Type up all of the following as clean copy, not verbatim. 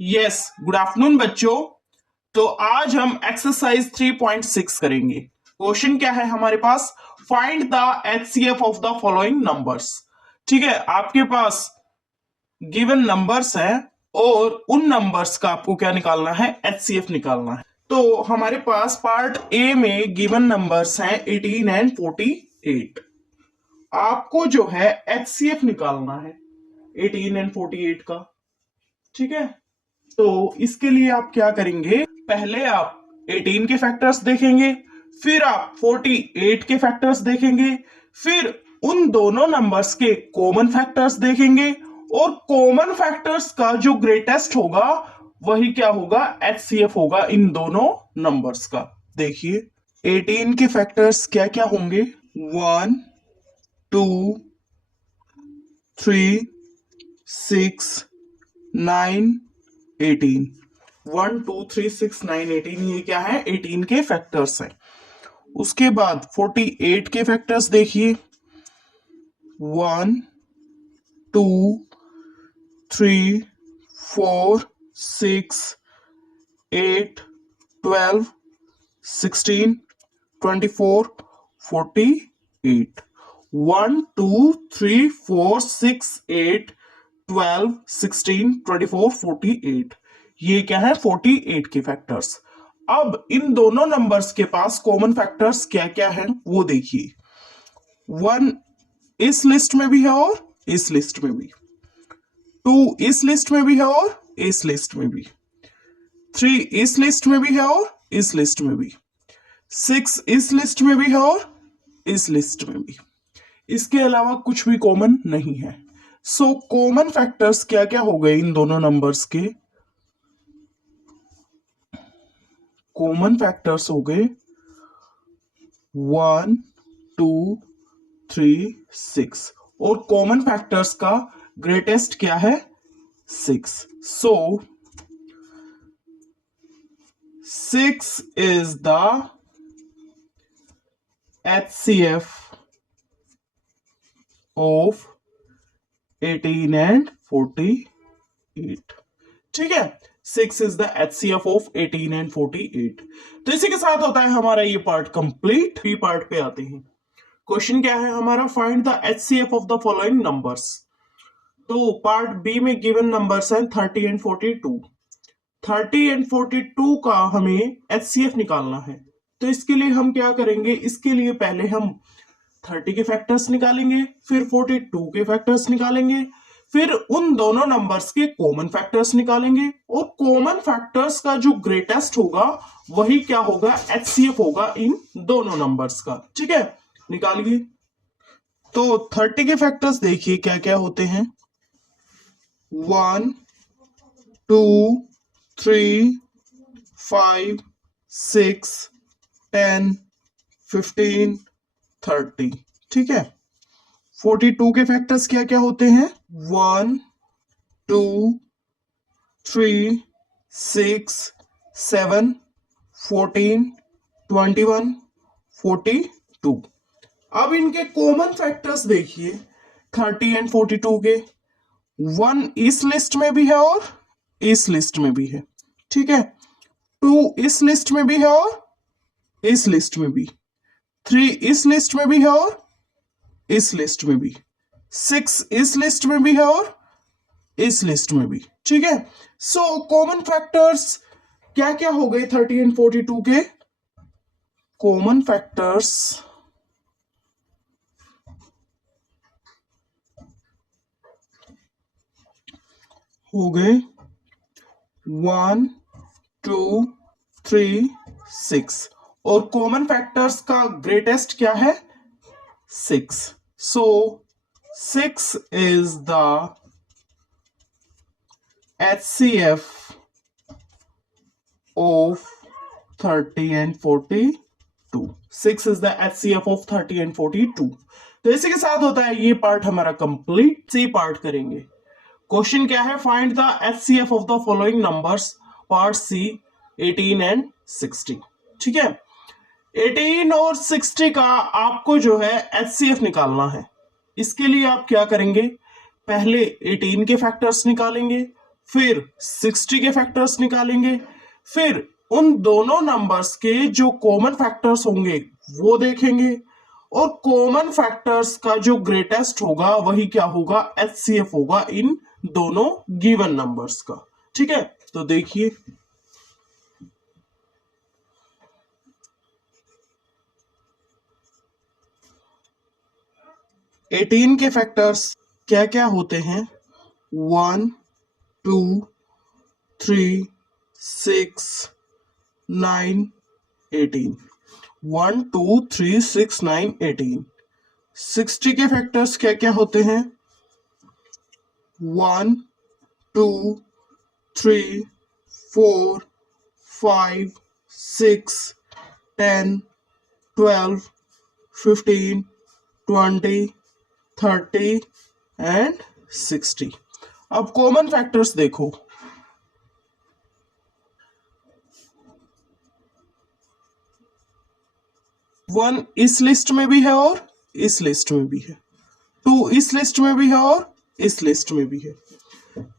Yes, good afternoon बच्चों। तो आज हम एक्सरसाइज 3.6 करेंगे। क्वेश्चन क्या है हमारे पास? Find the HCF of the following numbers. ठीक है, आपके पास गिवन नंबर्स हैं और उन नंबर्स का आपको क्या निकालना है? एचसीएफ निकालना है। तो हमारे पास पार्ट ए में गिवन नंबर्स हैं 18 एंड 48। आपको जो है एचसीएफ निकालना है 18 एंड 48 का। ठीक है, तो इसके लिए आप क्या करेंगे? पहले आप 18 के फैक्टर्स देखेंगे, फिर आप 48 के फैक्टर्स देखेंगे, फिर उन दोनों नंबर्स के कॉमन फैक्टर्स देखेंगे और कॉमन फैक्टर्स का जो ग्रेटेस्ट होगा वही क्या होगा? एचसीएफ होगा इन दोनों नंबर्स का। देखिए 18 के फैक्टर्स क्या क्या होंगे? 1 2 3 6 9 18। 1 2 3 6 9 18 ये क्या है? 18 के फैक्टर्स हैं। उसके बाद 48 के फैक्टर्स देखिए। 1 2 3 4 6 8 12 16 24 48। 1 2 3 4 6 8 12 16 24 48। ये क्या है? 48 के फैक्टर्स। अब इन दोनों नंबर्स के पास कॉमन फैक्टर्स क्या क्या है वो देखिए। 1 इस लिस्ट में भी है और इस लिस्ट में भी, 2 इस लिस्ट में भी है और इस लिस्ट में भी, 3 इस लिस्ट में भी है और इस लिस्ट में भी, 6 इस लिस्ट में भी है और इस लिस्ट में भी। इसके अलावा कुछ भी कॉमन नहीं है। सो कॉमन फैक्टर्स क्या क्या हो गए इन दोनों नंबर्स के? कॉमन फैक्टर्स हो गए 1 2 3 6 और कॉमन फैक्टर्स का ग्रेटेस्ट क्या है? 6। सो 6 is the HCF of 18 and 48। ठीक है, 6 is the HCF of 18 and 48। तो इसी के साथ होता है हमारा ये पार्ट कंप्लीट। बी पार्ट पे आते हैं। क्वेश्चन क्या है हमारा? Find the HCF of the following numbers. तो पार्ट बी में गिवन नंबर्स हैं 30 एंड 42। 30 एंड 42 का हमें HCF निकालना है। तो इसके लिए हम क्या करेंगे? इसके लिए पहले हम 30 के फैक्टर्स निकालेंगे, फिर 42 के फैक्टर्स निकालेंगे, फिर उन दोनों नंबर्स के कॉमन फैक्टर्स निकालेंगे और कॉमन फैक्टर्स का जो ग्रेटेस्ट होगा वही क्या होगा? एचसीएफ होगा इन दोनों नंबर्स का। ठीक है, निकालिए। तो 30 के फैक्टर्स देखिए क्या क्या होते हैं। 1 2 3 5 6 10 15 30। ठीक है, 42 के फैक्टर्स क्या क्या होते हैं? 1 2 3 6 7 14 21 42। अब इनके कॉमन फैक्टर्स देखिए 30 एंड 42 के। 1 इस लिस्ट में भी है और इस लिस्ट में भी है। ठीक है, 2 इस लिस्ट में भी है और इस लिस्ट में भी, 3 इस लिस्ट में भी है और इस लिस्ट में भी, 6 इस लिस्ट में भी है और इस लिस्ट में भी। ठीक है, सो कॉमन फैक्टर्स क्या क्या हो गए 30 एंड 42 के? कॉमन फैक्टर्स हो गए 1 2 3 6 और कॉमन फैक्टर्स का ग्रेटेस्ट क्या है? 6। सो 6 is the HCF of 30 and 42। 6 is the HCF of 30 and 42। तो इसी के साथ होता है ये पार्ट हमारा कंप्लीट। सी पार्ट करेंगे। क्वेश्चन क्या है? Find the HCF of the following numbers. Part C 18 and 60। ठीक है, 18 और 60 का आपको जो है HCF निकालना है। इसके लिए आप क्या करेंगे? पहले 18 के फैक्टर्स निकालेंगे, फिर 60 के फैक्टर्स निकालेंगे, फिर उन दोनों नंबर्स के जो कॉमन फैक्टर्स होंगे वो देखेंगे, और कॉमन फैक्टर्स का जो ग्रेटेस्ट होगा वही क्या होगा, एचसीएफ होगा इन दोनों गिवन नंबर्स का। ठीक है, तो देखिए 18 के फैक्टर्स क्या क्या होते हैं, 1 2 3 6 9 18, 1 2 3 6 9 18। 60 के फैक्टर्स क्या क्या होते हैं, 1 2 3 4 5 6 10 12 15 20 30 एंड 60। अब कॉमन फैक्टर्स देखो, 1 इस लिस्ट में भी है और इस लिस्ट में भी है, 2 इस लिस्ट में भी है और इस लिस्ट में भी है,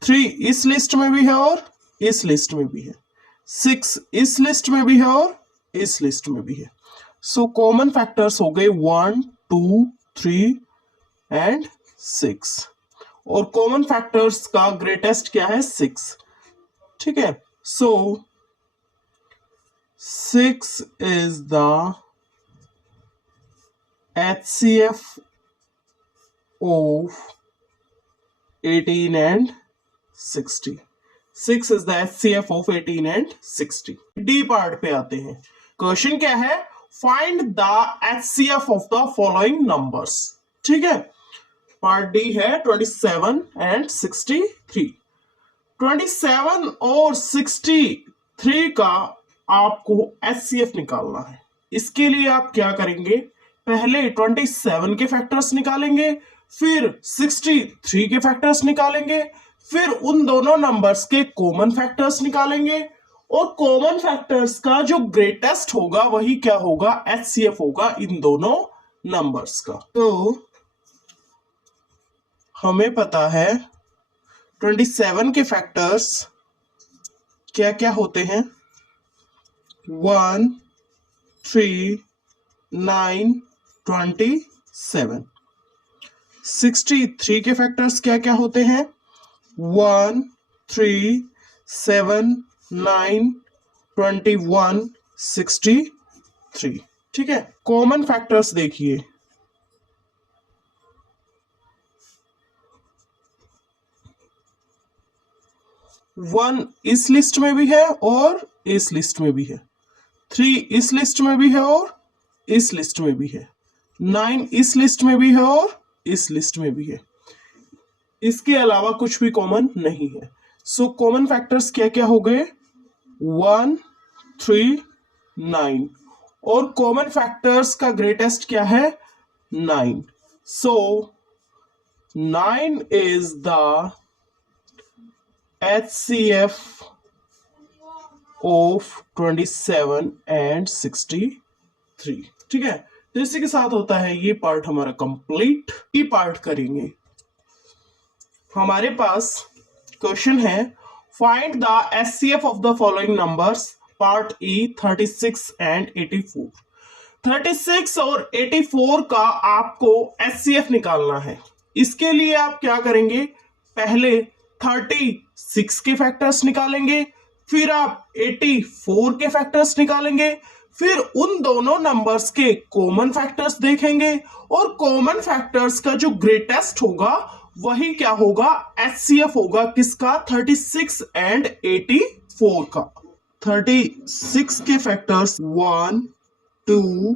3 इस लिस्ट में भी है और इस लिस्ट में भी है, 6 इस लिस्ट में भी है और इस लिस्ट में भी है। सो कॉमन फैक्टर्स हो गए 1 2 3 एंड 6, और कॉमन फैक्टर्स का ग्रेटेस्ट क्या है, 6। ठीक है, सो 6 is the HCF of 18 and 60। 6 is the HCF of 18 and 60। D part पे आते हैं। क्वेश्चन क्या है, find the HCF of the following numbers. ठीक है, पार्ट डी है 27 एंड 63। 27 और 63 का आपको HCF निकालना है। इसके लिए आप क्या करेंगे, पहले 27 के फैक्टर्स निकालेंगे, फिर 63 के फैक्टर्स निकालेंगे, फिर उन दोनों नंबर्स के कॉमन फैक्टर्स निकालेंगे, और कॉमन फैक्टर्स का जो ग्रेटेस्ट होगा वही क्या होगा, HCF होगा इन दोनों नंबर्स का। तो हमें पता है 27 के फैक्टर्स क्या क्या होते हैं, 1 3 9 27। 63 के फैक्टर्स क्या क्या होते हैं, 1 3 7 9 21 63। ठीक है, कॉमन फैक्टर्स देखिए, 1 इस लिस्ट में भी है और इस लिस्ट में भी है, 3 इस लिस्ट में भी है और इस लिस्ट में भी है, 9 इस लिस्ट में भी है और इस लिस्ट में भी है। इसके अलावा कुछ भी कॉमन नहीं है। सो कॉमन फैक्टर्स क्या क्या हो गए, 1 3 9, और कॉमन फैक्टर्स का ग्रेटेस्ट क्या है, 9। सो 9 is the HCF of 27 and 63। ठीक है, तो इसी के साथ होता है ये पार्ट हमारा कंप्लीट। ये पार्ट करेंगे, हमारे पास क्वेश्चन है, find the HCF of the following numbers, part E 36 and 84। 36 और 84 का आपको HCF निकालना है। इसके लिए आप क्या करेंगे, पहले 36 के फैक्टर्स निकालेंगे, फिर आप 84 के फैक्टर्स निकालेंगे, फिर उन दोनों नंबर्स के कॉमन फैक्टर्स देखेंगे, और कॉमन फैक्टर्स का जो ग्रेटेस्ट होगा वही क्या होगा, HCF होगा किसका, 36 एंड 84 का। 36 के फैक्टर्स 1 2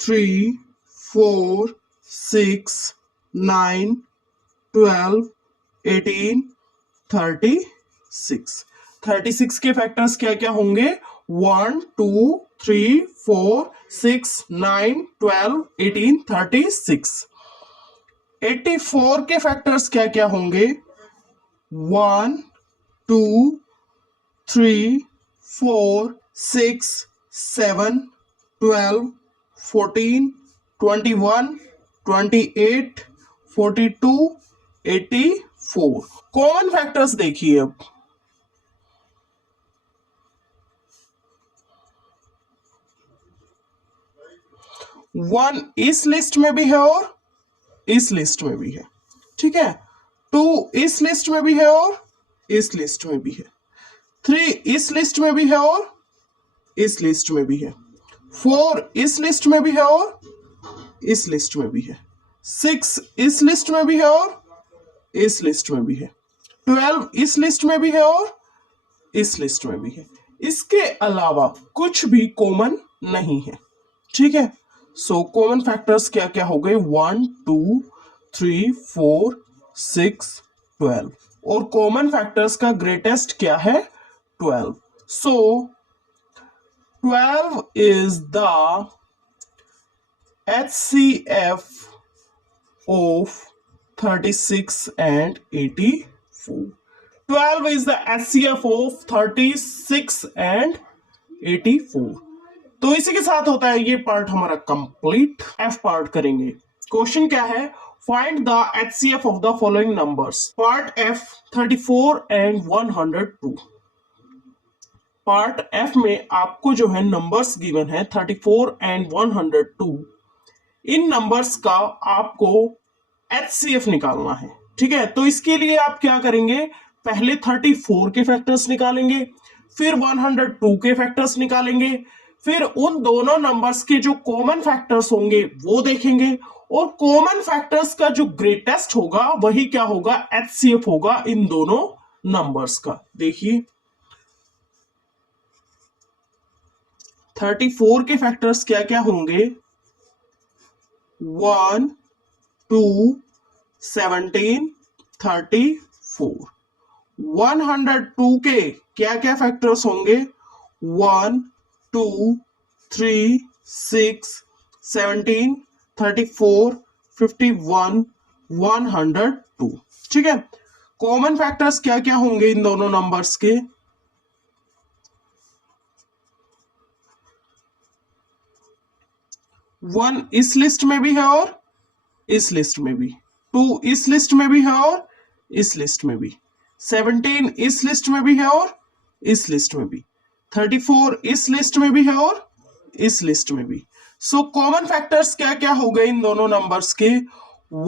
3 4 6 9 12 18 36। 36 के फैक्टर्स क्या क्या होंगे, 1 2 3 4 6 9 12 18 36। 84 के फैक्टर्स क्या क्या होंगे, 1 2 3 4 6 7 12 14 21 28 42 84। कॉमन फैक्टर्स देखिए अब, 1 इस लिस्ट में भी है और इस लिस्ट में भी है, ठीक है। 2 इस लिस्ट में भी है और इस लिस्ट में भी है। 3 इस लिस्ट में भी है और इस लिस्ट में भी है। 4 इस लिस्ट में भी है और इस लिस्ट में भी है। 6 इस लिस्ट में भी है और इस लिस्ट में भी है। 12 इस लिस्ट में भी है और इस लिस्ट में भी है। इसके अलावा कुछ भी कॉमन नहीं है, ठीक है। सो कॉमन फैक्टर्स क्या क्या हो गए, 1 2 3 4 6 12, और कॉमन फैक्टर्स का ग्रेटेस्ट क्या है, 12। सो 12 is the HCF of 36 and 84. 12 is the HCF of 36 and 84. तो इसी के साथ होता है ये पार्ट हमारा कंप्लीट। एफ पार्ट करेंगे। क्वेश्चन क्या है, find the HCF of the following numbers. Part F 34 and 102। Part F में आपको जो है नंबर्स गिवन है 34 एंड 102। इन नंबर्स का आपको HCF निकालना है, ठीक है। तो इसके लिए आप क्या करेंगे, पहले 34 के फैक्टर्स निकालेंगे, फिर 102 के फैक्टर्स निकालेंगे, फिर उन दोनों नंबर्स के जो कॉमन फैक्टर्स होंगे वो देखेंगे, और कॉमन फैक्टर्स का जो ग्रेटेस्ट होगा वही क्या होगा, HCF होगा इन दोनों नंबर्स का। देखिए 34 के फैक्टर्स क्या क्या होंगे, 1 2 17 34। 102 के क्या क्या फैक्टर्स होंगे, 1 2 3 6 17 34 51 102, ठीक है। कॉमन फैक्टर्स क्या क्या होंगे इन दोनों नंबर्स के, 1 इस लिस्ट में भी है और इस लिस्ट में भी, 2 इस लिस्ट में भी है और इस लिस्ट में भी, 17 इस लिस्ट में भी है और इस लिस्ट में भी, 34 इस लिस्ट में भी है और इस लिस्ट में भी। सो कॉमन फैक्टर्स क्या क्या हो गए इन दोनों नंबर्स के,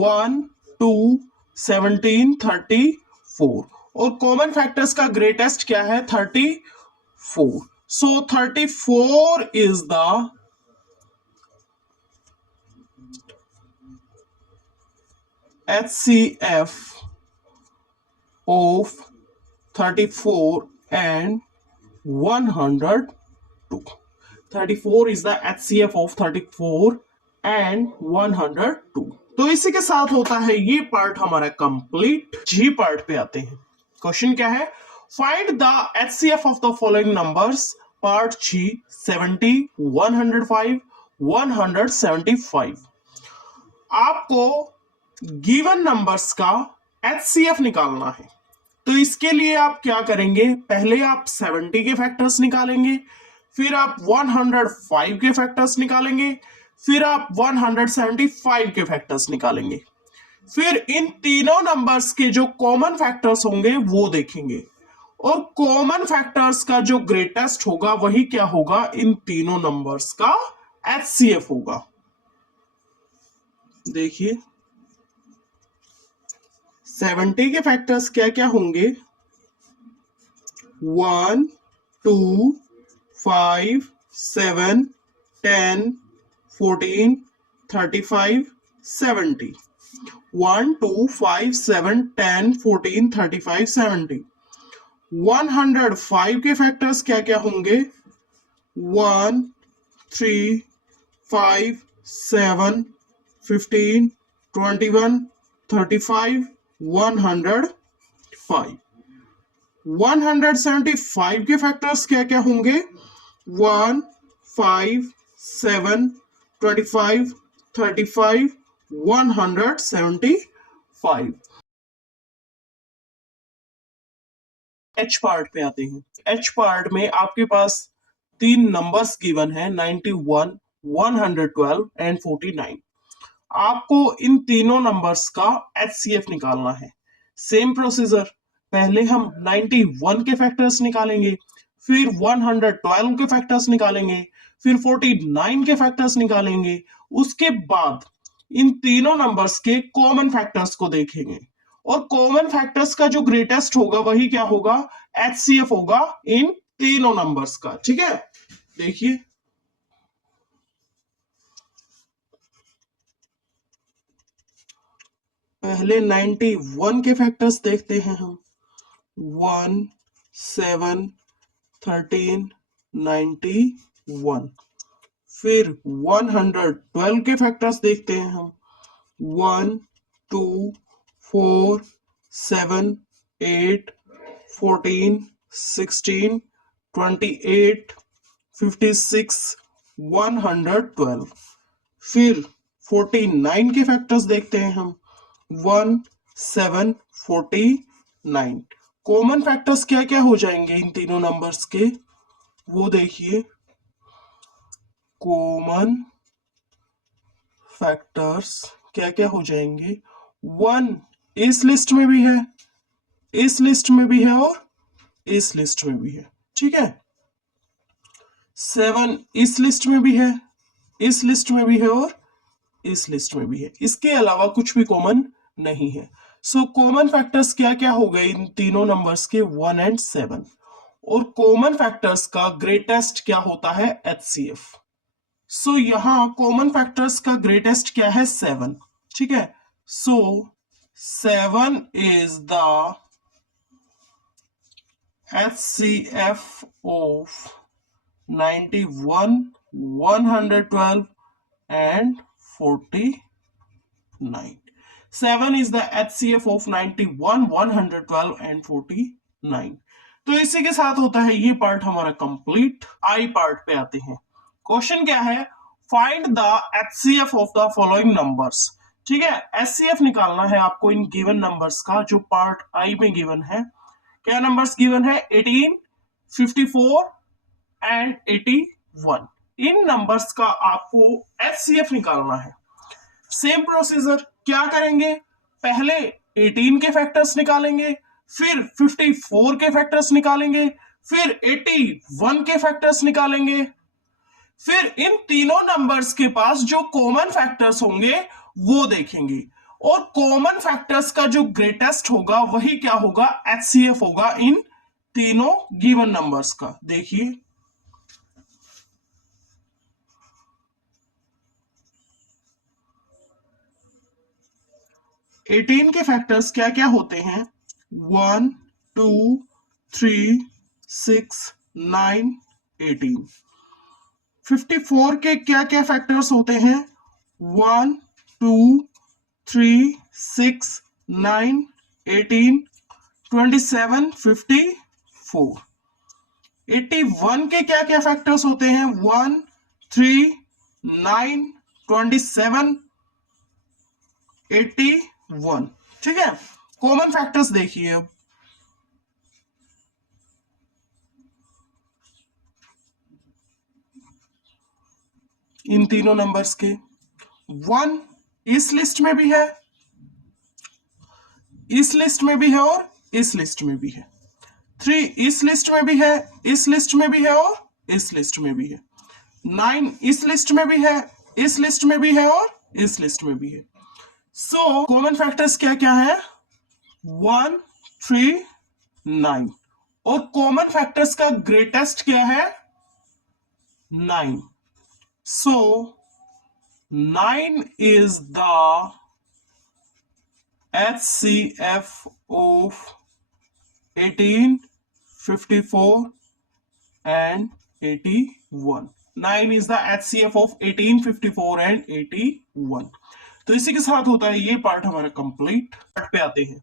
1 2 17 34, और कॉमन फैक्टर्स का ग्रेटेस्ट क्या है, 34। सो 34 is the HCF of 34 and 102. 34 is the HCF of 34 and 102. तो इसी के साथ होता है ये पार्ट हमारा कंप्लीट। जी पार्ट पे आते हैं। क्वेश्चन क्या है, find the HCF of the following numbers. Part G 70 105 175। आपको गिवन नंबर्स का HCF निकालना है। तो इसके लिए आप क्या करेंगे, पहले आप 70 के फैक्टर्स निकालेंगे, फिर आप 105 के फैक्टर्स निकालेंगे, फिर आप 175 के फैक्टर्स निकालेंगे, फिर इन तीनों नंबर्स के जो कॉमन फैक्टर्स होंगे वो देखेंगे, और कॉमन फैक्टर्स का जो ग्रेटेस्ट होगा वही क्या होगा, इन तीनों नंबर्स का HCF होगा। देखिए 70 के फैक्टर्स क्या क्या होंगे, 1 2 5 7 10 14 35 70। 1 2 5 7 10 14 35 70। 105 के फैक्टर्स क्या क्या होंगे, 1 3 5 7 15 21 35 105। 175 के फैक्टर्स क्या क्या होंगे, 1 5 7 25 35 175। एच पार्ट पे आते हैं। एच पार्ट में आपके पास तीन नंबर्स गिवन है, 91 112 एंड 49। आपको इन तीनों नंबर्स का HCF निकालना है। सेम प्रोसीजर, पहले हम 91 के फैक्टर्स निकालेंगे, फिर 112 के फैक्टर्स निकालेंगे, फिर 49 के फैक्टर्स निकालेंगे, उसके बाद इन तीनों नंबर्स के कॉमन फैक्टर्स को देखेंगे और कॉमन फैक्टर्स का जो ग्रेटेस्ट होगा वही क्या होगा, HCF होगा इन तीनों नंबर्स का। ठीक है, देखिए पहले 91 के फैक्टर्स देखते हैं हम, 1 7 13 91। फिर 112 के फैक्टर्स देखते हैं हम, 1 2 4 7 8 14 16 28 56 112। फिर 49 के फैक्टर्स देखते हैं हम, 1 7 49। कॉमन फैक्टर्स क्या क्या हो जाएंगे इन तीनों नंबर्स के, वो देखिए। कॉमन फैक्टर्स क्या क्या हो जाएंगे, 1 इस लिस्ट में भी है, इस लिस्ट में भी है और इस लिस्ट में भी है। ठीक है, 7 इस लिस्ट में भी है, इस लिस्ट में भी है और इस लिस्ट में भी है। इसके अलावा कुछ भी कॉमन नहीं है। सो कॉमन फैक्टर्स क्या क्या हो गए इन तीनों नंबर्स के, 1 और 7। और कॉमन फैक्टर्स का ग्रेटेस्ट क्या होता है, HCF। सो यहां कॉमन फैक्टर्स का ग्रेटेस्ट क्या है, 7। ठीक है, सो 7 is the HCF of 91, 112 and 49. 7 is the HCF of 91, 112 and 49. तो इसी के साथ होता है ये पार्ट हमारा कंप्लीट। आई पार्ट पे आते हैं। क्वेश्चन क्या है, find the HCF of the following numbers. ठीक है, HCF निकालना है आपको इन गिवन नंबर्स का जो पार्ट आई में गिवन है। क्या नंबर्स गिवन है, 18, 54 एंड 81। इन नंबर्स का आपको HCF निकालना है। सेम प्रोसीजर, क्या करेंगे, पहले 18 के फैक्टर्स निकालेंगे, फिर 54 के फैक्टर्स निकालेंगे, फिर 81 के फैक्टर्स निकालेंगे, फिर इन तीनों नंबर्स के पास जो कॉमन फैक्टर्स होंगे वो देखेंगे और कॉमन फैक्टर्स का जो ग्रेटेस्ट होगा वही क्या होगा, HCF होगा इन तीनों गिवन नंबर्स का। देखिए 18 के फैक्टर्स क्या क्या होते हैं, 1 2 3 6 9 18। 54 के क्या क्या फैक्टर्स होते हैं, 1 2 3 6 9 18 27 54। 81 के क्या क्या फैक्टर्स होते हैं, 1 3 9 27 81। ठीक है, कॉमन फैक्टर्स देखिए अब। इन तीनों नंबर्स के 1 इस लिस्ट में भी है, इस लिस्ट में भी है और इस लिस्ट में भी है। 3 इस लिस्ट में भी है, इस लिस्ट में भी है और इस लिस्ट में भी है। 9 इस लिस्ट में भी है, इस लिस्ट में भी है और इस लिस्ट में भी है। सो कॉमन फैक्टर्स क्या क्या है, 1 3 9 और कॉमन फैक्टर्स का ग्रेटेस्ट क्या है, 9। सो 9 is the HCF of 18, 54 and 81। 9 is the HCF of 18, 54 and 81। तो इसी के साथ होता है ये पार्ट हमारा कंप्लीट। पार्ट पे आते हैं।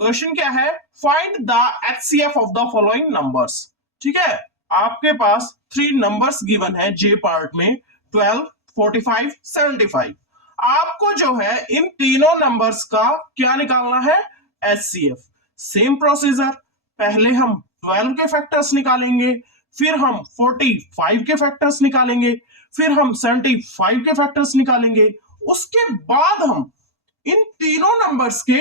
क्वेश्चन क्या है, find the HCF of the following numbers. ठीक है, आपके पास 3 नंबर्स गिवन है जे पार्ट में, 12, 45, 75। आपको जो है इन तीनों नंबर्स का क्या निकालना है, HCF। सेम प्रोसीजर, पहले हम 12 के फैक्टर्स निकालेंगे, फिर हम 45 के फैक्टर्स निकालेंगे, फिर हम 75 के फैक्टर्स निकालेंगे उसके बाद हम इन तीनों नंबर्स के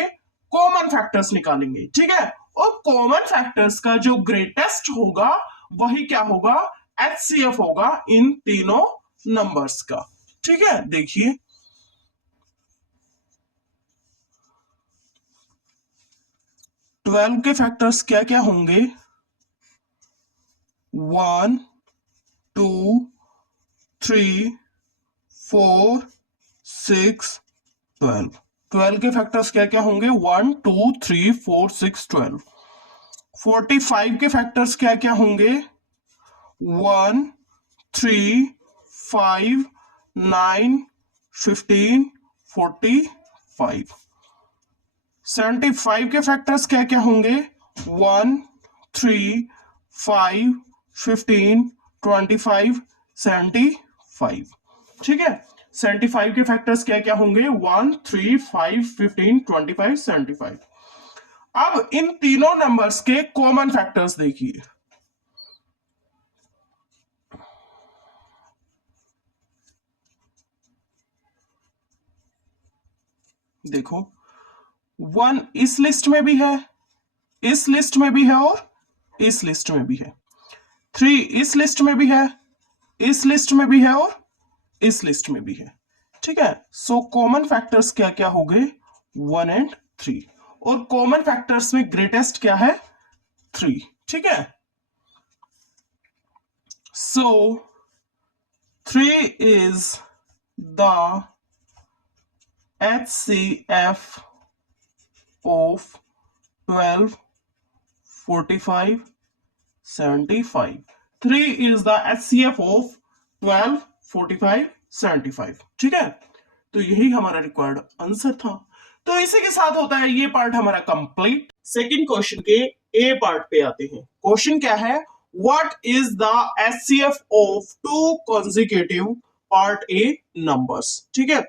कॉमन फैक्टर्स निकालेंगे, ठीक है। और कॉमन फैक्टर्स का जो ग्रेटेस्ट होगा वही क्या होगा, एचसीएफ होगा इन तीनों नंबर्स का, ठीक है। देखिए 12 के फैक्टर्स क्या क्या होंगे, 1 2 3 4 6 12। 12 के फैक्टर्स क्या क्या होंगे, 1 2 3 4 6 12। 45 के फैक्टर्स क्या क्या होंगे, 1 3 5 9 15 45। 75 के फैक्टर्स क्या क्या होंगे, 1 3 5 15 25 75, ठीक है। 75 के फैक्टर्स क्या क्या होंगे, 1 3 5 15 25 75। अब इन तीनों नंबर्स के कॉमन फैक्टर्स देखिए, देखो 1 इस लिस्ट में भी है, इस लिस्ट में भी है और इस लिस्ट में भी है। 3 इस लिस्ट में भी है, इस लिस्ट में भी है और इस लिस्ट में भी है, ठीक है। सो कॉमन फैक्टर्स क्या क्या हो गए, 1 एंड 3। और कॉमन फैक्टर्स में ग्रेटेस्ट क्या है, 3, ठीक है। सो 3 is the HCF of 12 45 75। 3 is the HCF of 12 45 75, ठीक है। तो यही हमारा रिक्वायर्ड आंसर था। तो इसी के साथ होता है ये पार्ट हमारा कंप्लीट। सेकंड क्वेश्चन के ए पार्ट पे आते हैं। क्वेश्चन क्या है, what is the HCF of two consecutive part A numbers, ठीक है।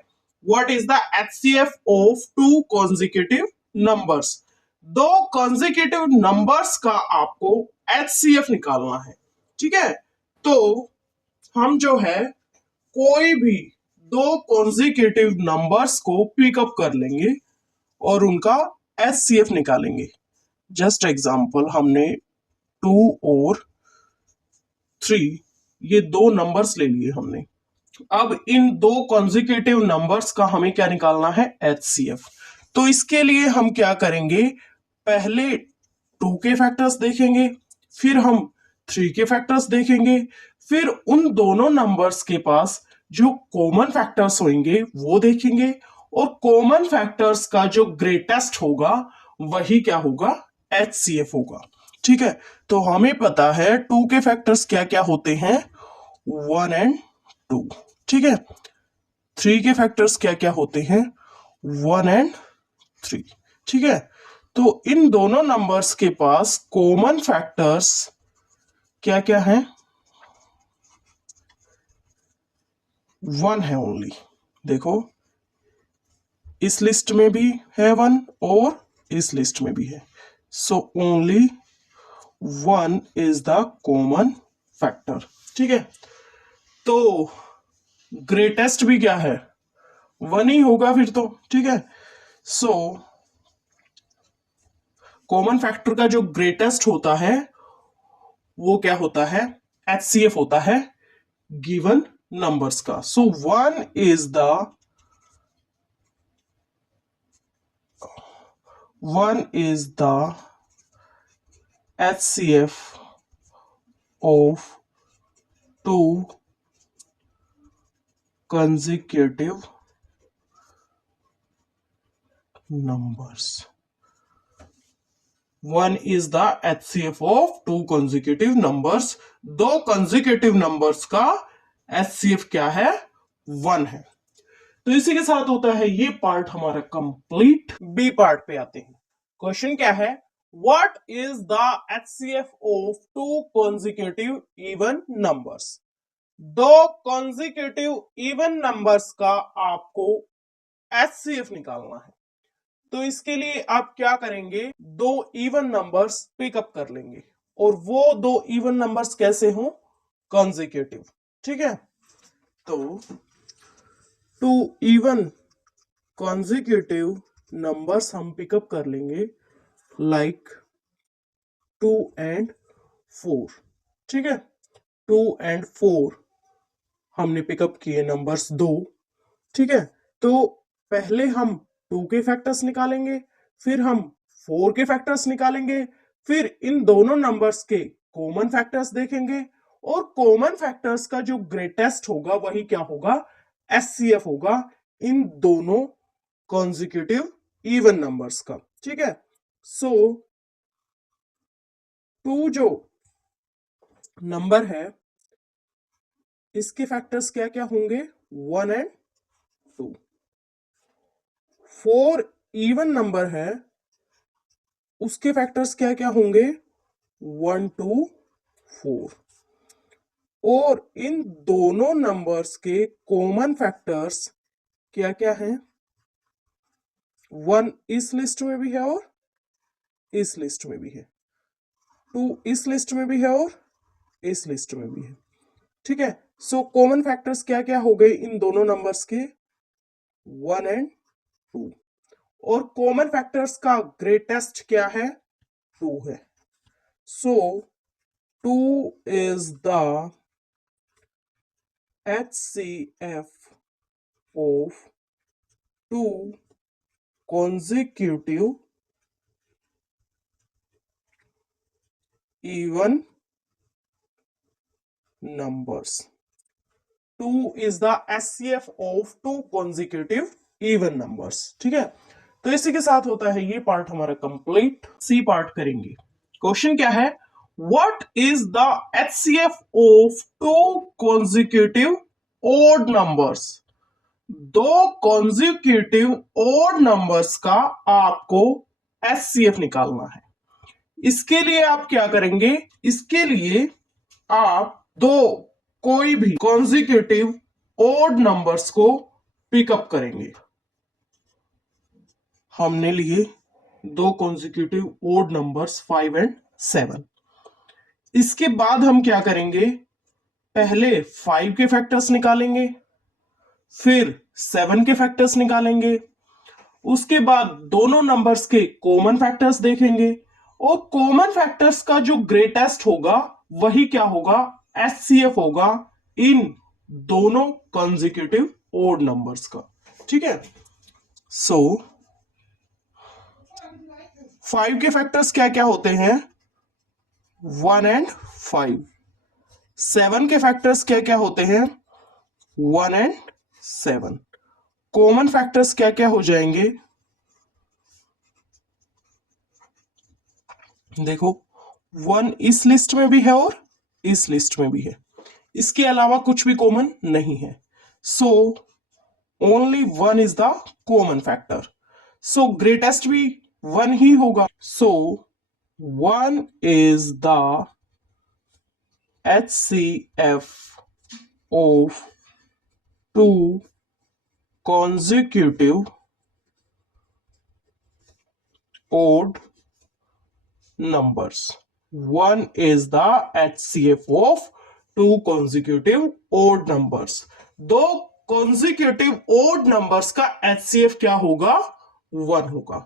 What is the HCF of two consecutive numbers, दो कॉन्जिक्यूटिव नंबर्स का आपको HCF निकालना है, ठीक है। तो हम जो है कोई भी दो कॉन्जिक्यूटिव नंबर्स को पिकअप कर लेंगे और उनका HCF निकालेंगे। जस्ट एग्जांपल, हमने 2 और 3 ये दो नंबर्स ले लिए हमने। अब इन दो कॉन्जिक्यूटिव नंबर्स का हमें क्या निकालना है, HCF। तो इसके लिए हम क्या करेंगे, पहले 2 के फैक्टर्स देखेंगे, फिर हम 3 के फैक्टर्स देखेंगे, फिर उन दोनों नंबर्स के पास जो कॉमन फैक्टर्स होंगे वो देखेंगे, और कॉमन फैक्टर्स का जो ग्रेटेस्ट होगा वही क्या होगा, HCF होगा, ठीक है। तो हमें पता है 2 के फैक्टर्स क्या क्या होते हैं, 1 एंड 2, ठीक है। 3 के फैक्टर्स क्या क्या होते हैं, 1 एंड 3, ठीक है। तो इन दोनों नंबर्स के पास कॉमन फैक्टर्स क्या क्या है, 1 है ओनली। देखो इस लिस्ट में भी है 1 और इस लिस्ट में भी है, so only 1 is the common factor, ठीक है। तो ग्रेटेस्ट भी क्या है, 1 ही होगा फिर तो, ठीक है। सो कॉमन फैक्टर का जो ग्रेटेस्ट होता है वो क्या होता है, HCF होता है गिवन नंबर्स का। सो 1 is the HCF of two consecutive numbers। 1 is the HCF of two consecutive numbers। दो consecutive numbers का HCF क्या है, 1 है। तो इसी के साथ होता है ये पार्ट हमारा कंप्लीट। बी पार्ट पे आते हैं। क्वेश्चन क्या है, what is the HCF of two consecutive even numbers। दो consecutive even numbers का आपको HCF निकालना है। तो इसके लिए आप क्या करेंगे, दो इवन नंबर्स पिकअप कर लेंगे, और वो दो इवन नंबर्स कैसे हो, कॉन्जिक्यूटिव, ठीक है। तो टू इवन कॉन्जिक्यूटिव नंबर्स हम पिकअप कर लेंगे लाइक 2 एंड 4। ठीक है, 2 एंड 4 हमने पिकअप किए नंबर्स दो। ठीक है, तो पहले हम 2 के फैक्टर्स निकालेंगे, फिर हम 4 के फैक्टर्स निकालेंगे, फिर इन दोनों नंबर्स के कॉमन फैक्टर्स देखेंगे, और कॉमन फैक्टर्स का जो ग्रेटेस्ट होगा वही क्या होगा, एचसीएफ होगा इन दोनों कॉन्जिक्यूटिव इवन नंबर्स का। ठीक है, सो 2 जो नंबर है इसके फैक्टर्स क्या क्या होंगे, 1 एंड 2। 4 इवन नंबर है, उसके फैक्टर्स क्या क्या होंगे, 1 2 4। और इन दोनों नंबर्स के कॉमन फैक्टर्स क्या क्या हैं, 1 इस लिस्ट में भी है और इस लिस्ट में भी है, 2 इस लिस्ट में भी है और इस लिस्ट में भी है। ठीक है, सो कॉमन फैक्टर्स क्या क्या हो गए इन दोनों नंबर्स के, 1 एंड 2। और कॉमन फैक्टर्स का ग्रेटेस्ट क्या है, 2 है। सो 2 is the HCF of 2 consecutive even numbers। 2 is the HCF of 2 consecutive even numbers। ठीक है, तो इसी के साथ होता है ये पार्ट हमारा कंप्लीट। सी पार्ट करेंगे। क्वेश्चन क्या है, what is the HCF of 2 consecutive odd numbers। दो कॉन्जिक्यूटिव ओड नंबर्स का आपको एचसीएफ निकालना है। इसके लिए आप क्या करेंगे, इसके लिए आप दो कोई भी कॉन्जिक्यूटिव ओड नंबर्स को पिकअप करेंगे। हमने लिए दो कॉन्जिक्यूटिव ओड नंबर्स 5 एंड 7। इसके बाद हम क्या करेंगे, पहले 5 के फैक्टर्स निकालेंगे, फिर 7 के फैक्टर्स निकालेंगे, उसके बाद दोनों नंबर्स के कॉमन फैक्टर्स देखेंगे, और कॉमन फैक्टर्स का जो ग्रेटेस्ट होगा वही क्या होगा, एचसीएफ होगा इन दोनों कंसेक्यूटिव ओड नंबर्स का। ठीक है, सो 5 के फैक्टर्स क्या क्या होते हैं, 1 एंड 5। 7 के फैक्टर्स क्या क्या होते हैं, 1 एंड 7। कॉमन फैक्टर्स क्या क्या हो जाएंगे, देखो 1 इस लिस्ट में भी है और इस लिस्ट में भी है, इसके अलावा कुछ भी कॉमन नहीं है। So only 1 is the common factor, so greatest भी 1 ही होगा। सो 1 is the HCF of 2 consecutive odd numbers। 1 is the HCF of 2 consecutive odd numbers। दो consecutive odd numbers का HCF क्या होगा, 1 होगा।